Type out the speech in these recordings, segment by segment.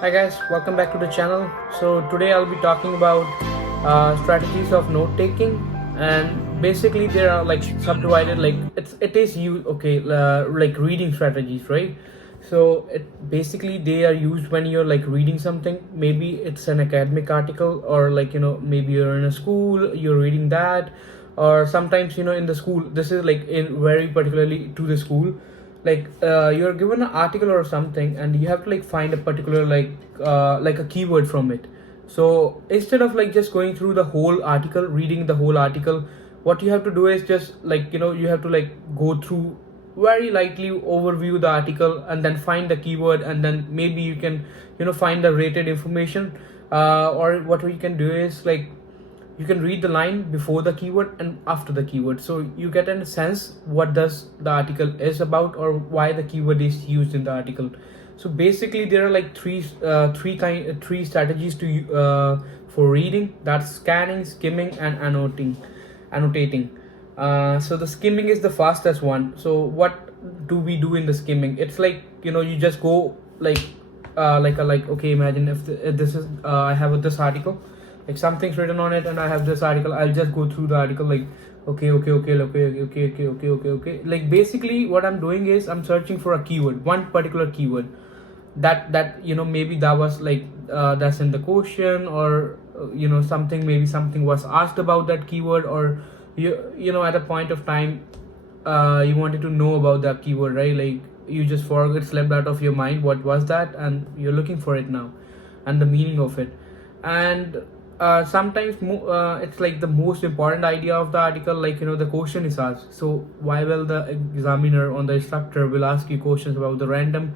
Hi guys, welcome back to the channel. So today I'll be talking about strategies of note taking, and basically there are like subdivided, like it is you okay like reading strategies, right? So it basically they are used when you're like reading something. Maybe it's an academic article, or like maybe you're in a school, you're reading that, or sometimes in the school. This is like in very particularly to the school, like you're given an article or something, and you have to like find a particular like a keyword from it. So instead of like just going through the whole article, reading the whole article, what you have to do is just like you have to like go through very lightly, overview the article, and then find the keyword, and then maybe you can find the rated information. Or what we can do is like you can read the line before the keyword and after the keyword, so you get a sense what does the article is about, or why the keyword is used in the article. So basically there are like three strategies to for reading. That's scanning, skimming, and annotating. So the skimming is the fastest one. So what do we do in the skimming? It's like you just go like okay, imagine if this is I have this article, like something's written on it, and I have this article. I'll just go through the article like okay. Like basically what I'm doing is I'm searching for a keyword, one particular keyword that maybe that was like that's in the question, or something, maybe something was asked about that keyword, or at a point of time you wanted to know about that keyword, right? Like you just forgot, slipped out of your mind what was that, and you're looking for it now, and the meaning of it. And sometimes it's like the most important idea of the article, like the question is asked. So why will the examiner on the instructor will ask you questions about the random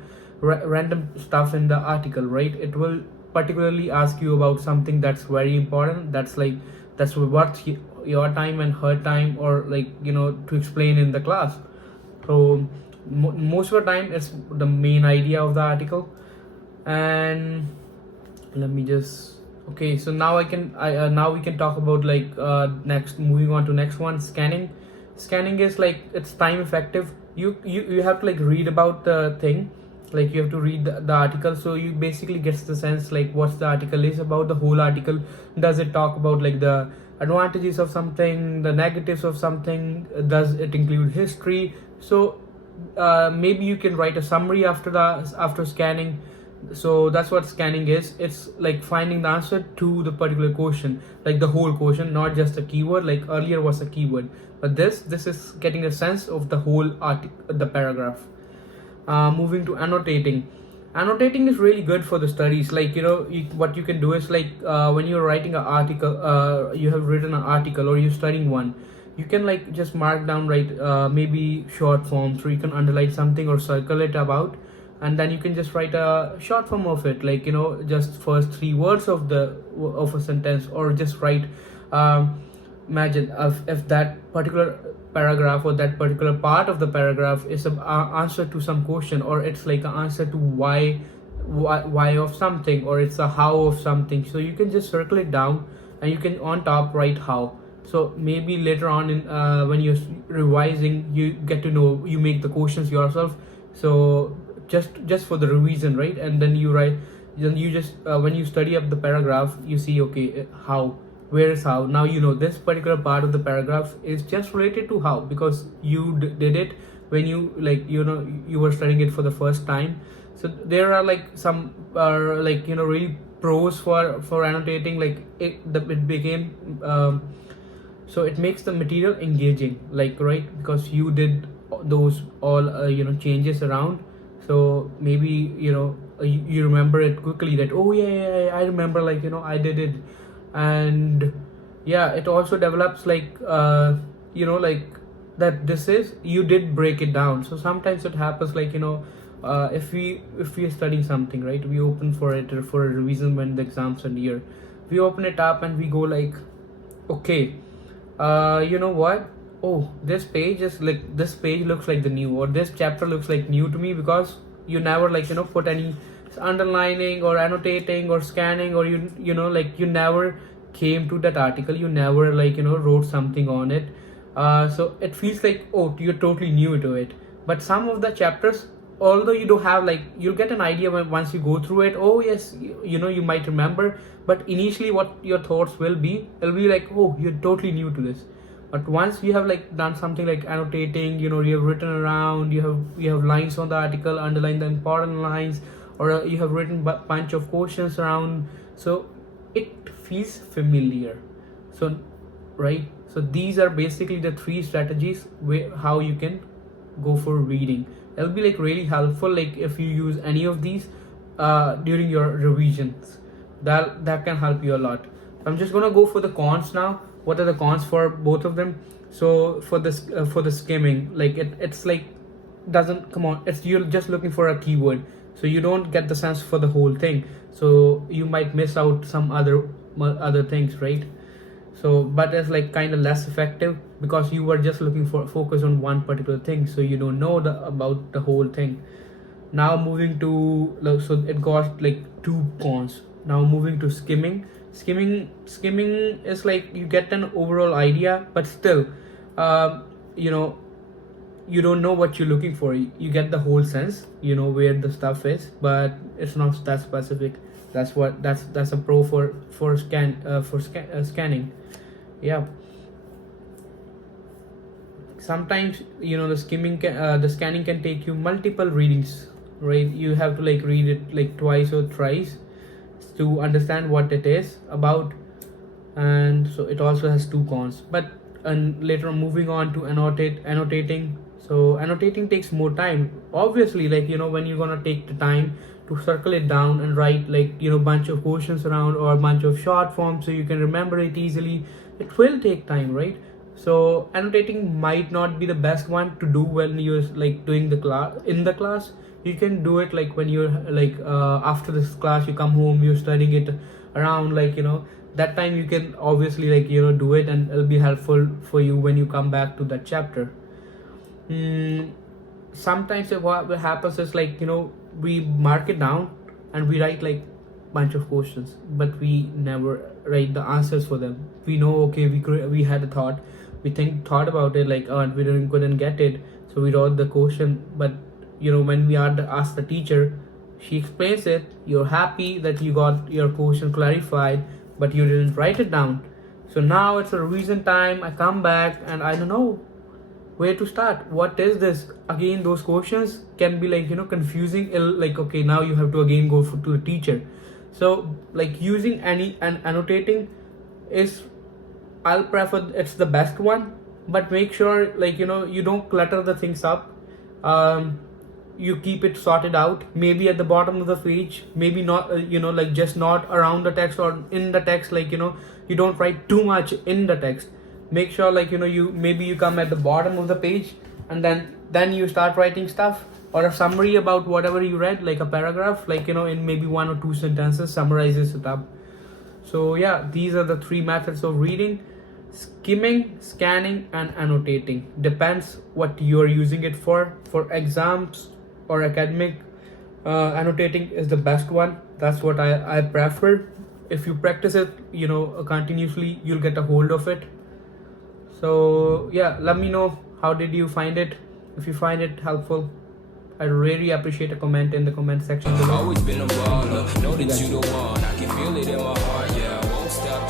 stuff in the article, right? It will particularly ask you about something that's very important, that's worth your time and her time, or like to explain in the class. So most of the time it's the main idea of the article. And let me just okay, so now now we can talk about like next, moving on to next one, scanning is like it's time effective. You have to like read about the thing, like you have to read the article, so you basically gets the sense like what the article is about, the whole article. Does it talk about like the advantages of something, the negatives of something? Does it include history? So maybe you can write a summary after scanning. So that's what scanning is. It's like finding the answer to the particular question, like the whole question, not just a keyword. Like earlier was a keyword, but this is getting a sense of the whole the paragraph. Moving to annotating is really good for the studies. Like what you can do is like when you're writing an article, you have written an article or you're studying one, you can like just mark down, right, maybe short forms, or you can underline something or circle it about, and then you can just write a short form of it, like just first three words of a sentence, or just write imagine if that particular paragraph or that particular part of the paragraph is an answer to some question, or it's like an answer to why of something, or it's a how of something. So you can just circle it down, and you can on top write how. So maybe later on in when you're revising, you get to know, you make the questions yourself. So just for the revision, right? And then you write, then you just when you study up the paragraph, you see okay, how, where is how. Now this particular part of the paragraph is just related to how, because you did it when you like you were studying it for the first time. So there are like some like really pros for annotating, like it became so it makes the material engaging, like, right, because you did those all changes around. So maybe you remember it quickly, that oh yeah, I remember, like I did it. And yeah, it also develops like like that this is, you did break it down. So sometimes it happens like if we are studying something, right, we open for it for a revision when the exams are near. We open it up and we go like, okay, you know what, oh, this page is like, this page looks like the new, or this chapter looks like new to me, because you never like put any underlining or annotating or scanning, or like you never came to that article, you never like wrote something on it. So it feels like, oh, you're totally new to it. But some of the chapters, although you don't have like, you'll get an idea once you go through it. Oh yes, you might remember, but initially what your thoughts will be, it'll be like, oh, you're totally new to this. But once you have like done something like annotating, you have written around, you have lines on the article, underline the important lines, or you have written bunch of questions around, so it feels familiar. So right, so these are basically the 3 strategies how you can go for reading. It'll be like really helpful, like if you use any of these during your revisions, that can help you a lot. I'm just gonna go for the cons now. What are the cons for both of them? So for the skimming, like it's like doesn't come on, it's, you're just looking for a keyword, so you don't get the sense for the whole thing, so you might miss out some other things, right? So but it's like kind of less effective because you were just looking for focus on one particular thing, so you don't know about the whole thing. Now moving to, so it got like 2 cons. Now moving to skimming is like you get an overall idea, but still you know you don't know what you're looking for. You get the whole sense, where the stuff is, but it's not that specific. That's a pro for scanning. Yeah, sometimes the scanning can take you multiple readings, right? You have to like read it like twice or thrice to understand what it is about, and so it also has 2 cons. But and later on, moving on to annotating. So annotating takes more time, obviously, like when you're gonna take the time to circle it down and write like bunch of questions around or a bunch of short forms so you can remember it easily, it will take time, right? So annotating might not be the best one to do when you're like doing the class. You can do it like when you're like after this class, you come home, you're studying it around, like that time you can obviously like do it, and it'll be helpful for you when you come back to that chapter. Sometimes what happens is like we mark it down and we write like bunch of questions, but we never write the answers for them. We know, okay, we had a thought, we thought about it, like and we couldn't get it, so we wrote the question. But when we ask the teacher, she explains it, you're happy that you got your question clarified, but you didn't write it down. So now it's a revision time. I come back and I don't know where to start. What is this again? Those questions can be like confusing, like okay, now you have to again go to the teacher. So like using and annotating is, I'll prefer, it's the best one, but make sure like you don't clutter the things up. You keep it sorted out, maybe at the bottom of the page, maybe not like just not around the text or in the text, like you don't write too much in the text. Make sure like you come at the bottom of the page, and then you start writing stuff or a summary about whatever you read, like a paragraph, like in maybe 1 or 2 sentences, summarizes it up. So yeah, these are the 3 methods of reading: skimming, scanning, and annotating. Depends what you're using it for. For exams or academic, annotating is the best one. That's what I prefer. If you practice it continuously, you'll get a hold of it. So yeah, let me know how did you find it. If you find it helpful, I really appreciate a comment in the comment section below. Always been a baller, know that you the one. I can feel it in my heart, yeah, I won't stop